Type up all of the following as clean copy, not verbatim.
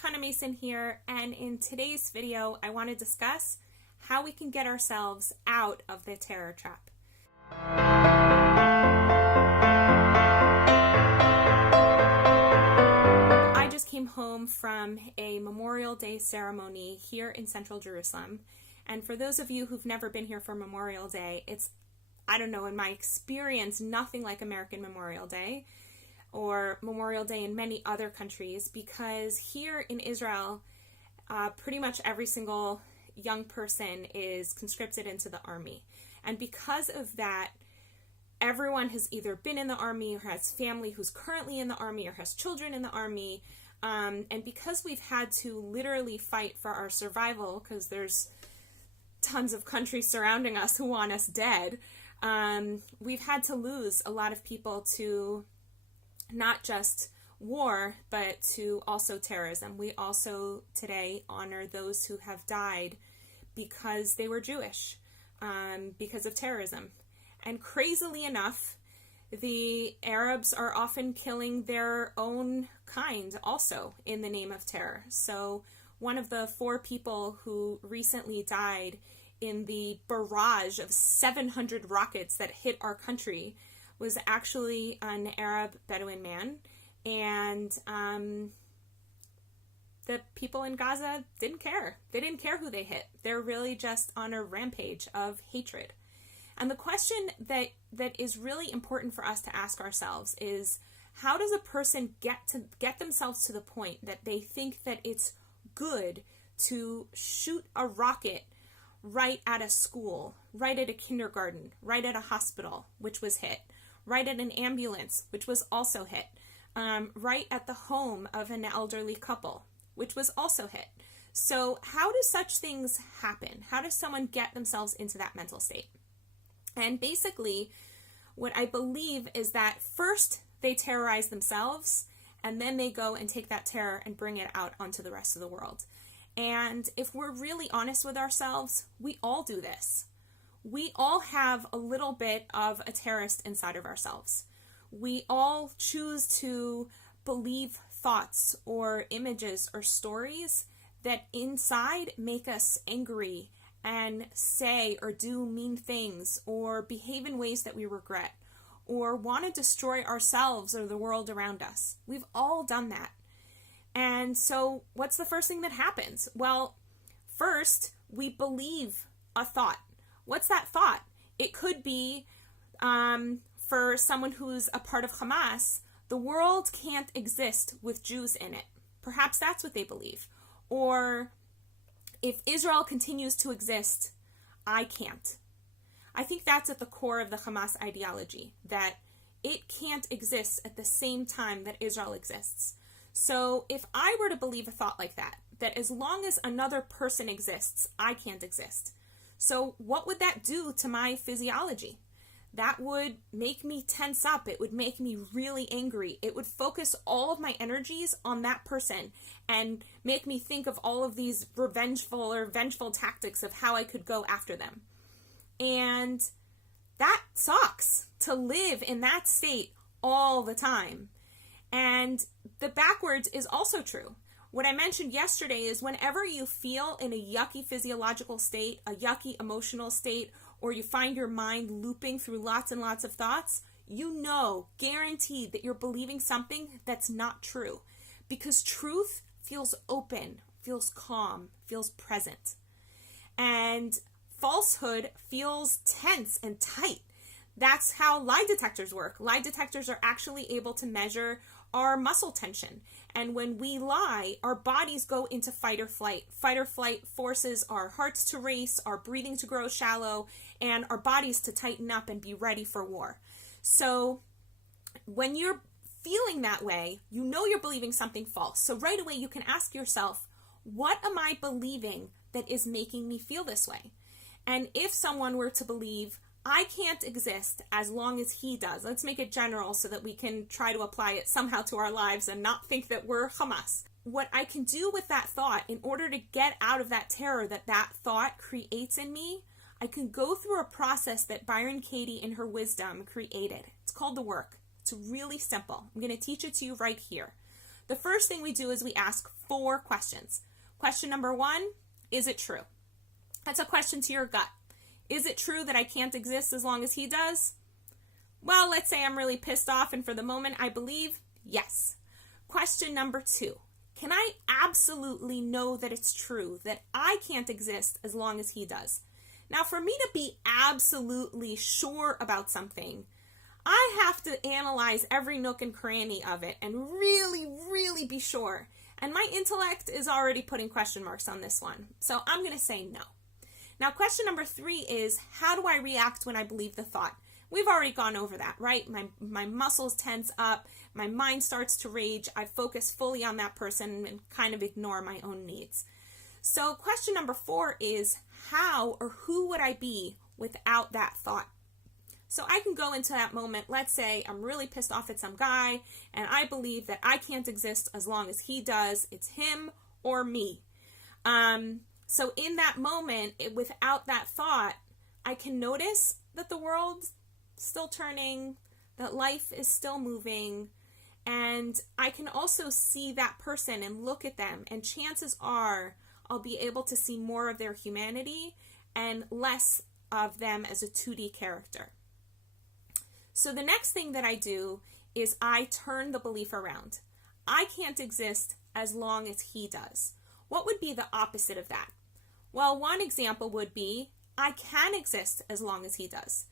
Hannah Mason here, and in today's video I want to discuss how we can get ourselves out of the terror trap. I just came home from a Memorial Day ceremony here in Central Jerusalem, and for those of you who've never been here for Memorial Day, it's, I don't know, in my experience, nothing like American Memorial Day or Memorial Day in many other countries, because here in Israel, pretty much every single young person is conscripted into the army. And because of that, everyone has either been in the army or has family who's currently in the army or has children in the army. And because we've had to literally fight for our survival, because there's tons of countries surrounding us who want us dead, we've had to lose a lot of people to not just war, but to also terrorism. We also today honor those who have died because they were Jewish, because of terrorism. And crazily enough, the Arabs are often killing their own kind also in the name of terror. So one of the 4 people who recently died in the barrage of 700 rockets that hit our country was actually an Arab Bedouin man, and the people in Gaza didn't care. They didn't care who they hit. They're really just on a rampage of hatred. And the question that is really important for us to ask ourselves is, how does a person get themselves to the point that they think that it's good to shoot a rocket right at a school, right at a kindergarten, right at a hospital, which was hit, right at an ambulance, which was also hit, right at the home of an elderly couple, which was also hit. So how do such things happen? How does someone get themselves into that mental state? And basically, what I believe is that first they terrorize themselves, and then they go and take that terror and bring it out onto the rest of the world. And if we're really honest with ourselves, we all do this. We all have a little bit of a terrorist inside of ourselves. We all choose to believe thoughts or images or stories that inside make us angry and say or do mean things or behave in ways that we regret or want to destroy ourselves or the world around us. We've all done that. And so what's the first thing that happens? Well, first, we believe a thought. What's that thought? It could be, for someone who's a part of Hamas, the world can't exist with Jews in it. Perhaps that's what they believe. Or, if Israel continues to exist, I can't. I think that's at the core of the Hamas ideology, that it can't exist at the same time that Israel exists. So if I were to believe a thought like that as long as another person exists, I can't exist. So what would that do to my physiology? That would make me tense up. It would make me really angry. It would focus all of my energies on that person and make me think of all of these vengeful tactics of how I could go after them. And that sucks, to live in that state all the time. And the backwards is also true. What I mentioned yesterday is whenever you feel in a yucky physiological state, a yucky emotional state, or you find your mind looping through lots and lots of thoughts, you know, guaranteed, that you're believing something that's not true. Because truth feels open, feels calm, feels present. And falsehood feels tense and tight. That's how lie detectors work. Lie detectors are actually able to measure our muscle tension. And when we lie, our bodies go into fight or flight. Fight or flight forces our hearts to race, our breathing to grow shallow, and our bodies to tighten up and be ready for war. So when you're feeling that way, you know you're believing something false. So right away you can ask yourself, what am I believing that is making me feel this way? And if someone were to believe, I can't exist as long as he does. Let's make it general so that we can try to apply it somehow to our lives and not think that we're Hamas. What I can do with that thought in order to get out of that terror that thought creates in me, I can go through a process that Byron Katie in her wisdom created. It's called the work. It's really simple. I'm going to teach it to you right here. The first thing we do is we ask 4 questions. Question number 1, is it true? That's a question to your gut. Is it true that I can't exist as long as he does? Well, let's say I'm really pissed off and for the moment I believe, yes. Question number 2, can I absolutely know that it's true that I can't exist as long as he does? Now, for me to be absolutely sure about something, I have to analyze every nook and cranny of it and really, really be sure. And my intellect is already putting question marks on this one. So I'm going to say no. Now, question number 3 is, how do I react when I believe the thought? We've already gone over that, right? My muscles tense up, my mind starts to rage, I focus fully on that person and kind of ignore my own needs. So question number 4 is, how or who would I be without that thought? So I can go into that moment, let's say I'm really pissed off at some guy and I believe that I can't exist as long as he does. It's him or me. So in that moment, without that thought, I can notice that the world's still turning, that life is still moving, and I can also see that person and look at them, and chances are I'll be able to see more of their humanity and less of them as a 2D character. So the next thing that I do is I turn the belief around. I can't exist as long as he does. What would be the opposite of that? Well, one example would be, I can exist as long as he does.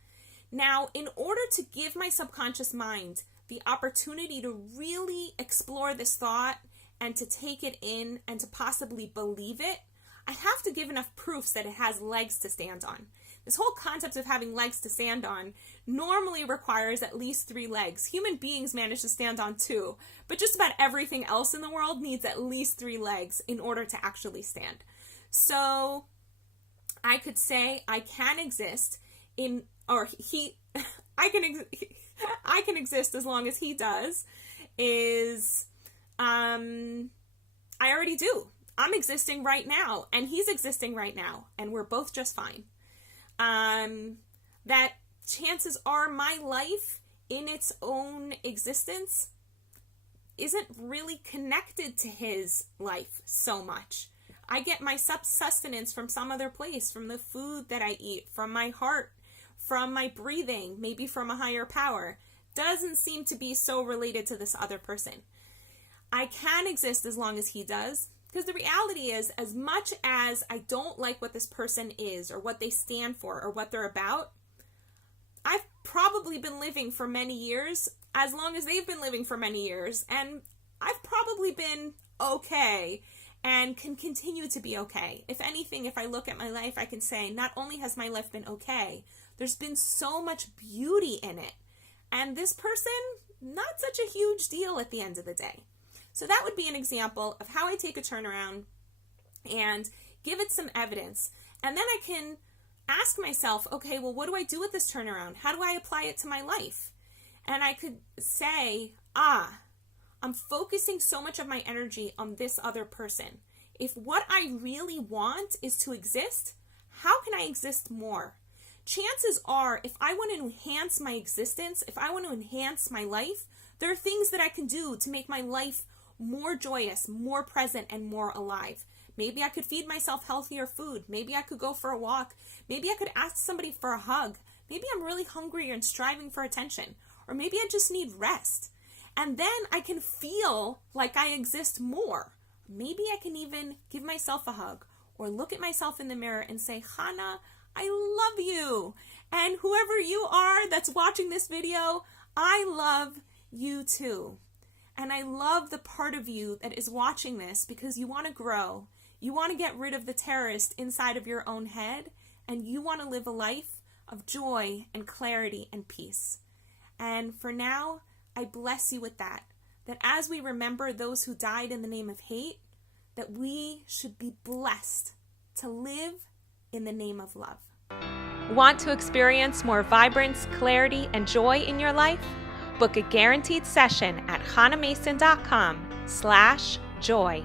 Now, in order to give my subconscious mind the opportunity to really explore this thought and to take it in and to possibly believe it, I have to give enough proofs that it has legs to stand on. This whole concept of having legs to stand on normally requires at least 3 legs. Human beings manage to stand on 2, but just about everything else in the world needs at least 3 legs in order to actually stand. So I could say I can exist in, or I can exist as long as he does, is, I already do. I'm existing right now, and he's existing right now, and we're both just fine. That chances are my life in its own existence isn't really connected to his life so much. I get my sustenance from some other place, from the food that I eat, from my heart, from my breathing, maybe from a higher power. Doesn't seem to be so related to this other person. I can exist as long as he does, because the reality is, as much as I don't like what this person is or what they stand for or what they're about, I've probably been living for many years, as long as they've been living for many years, and I've probably been okay and can continue to be okay. If anything, if I look at my life, I can say not only has my life been okay, there's been so much beauty in it. And this person, not such a huge deal at the end of the day. So that would be an example of how I take a turnaround and give it some evidence. And then I can ask myself, okay, well, what do I do with this turnaround? How do I apply it to my life? And I could say, I'm focusing so much of my energy on this other person. If what I really want is to exist, how can I exist more? Chances are, if I want to enhance my existence, if I want to enhance my life, there are things that I can do to make my life more joyous, more present, and more alive. Maybe I could feed myself healthier food. Maybe I could go for a walk. Maybe I could ask somebody for a hug. Maybe I'm really hungry and striving for attention. Or maybe I just need rest. And then I can feel like I exist more. Maybe I can even give myself a hug or look at myself in the mirror and say, Hannah, I love you. And whoever you are that's watching this video, I love you too. And I love the part of you that is watching this because you want to grow. You want to get rid of the terrorist inside of your own head, and you want to live a life of joy and clarity and peace. And for now, I bless you with that as we remember those who died in the name of hate, that we should be blessed to live in the name of love. Want to experience more vibrance, clarity, and joy in your life? Book a guaranteed session at hannahmason.com/joy.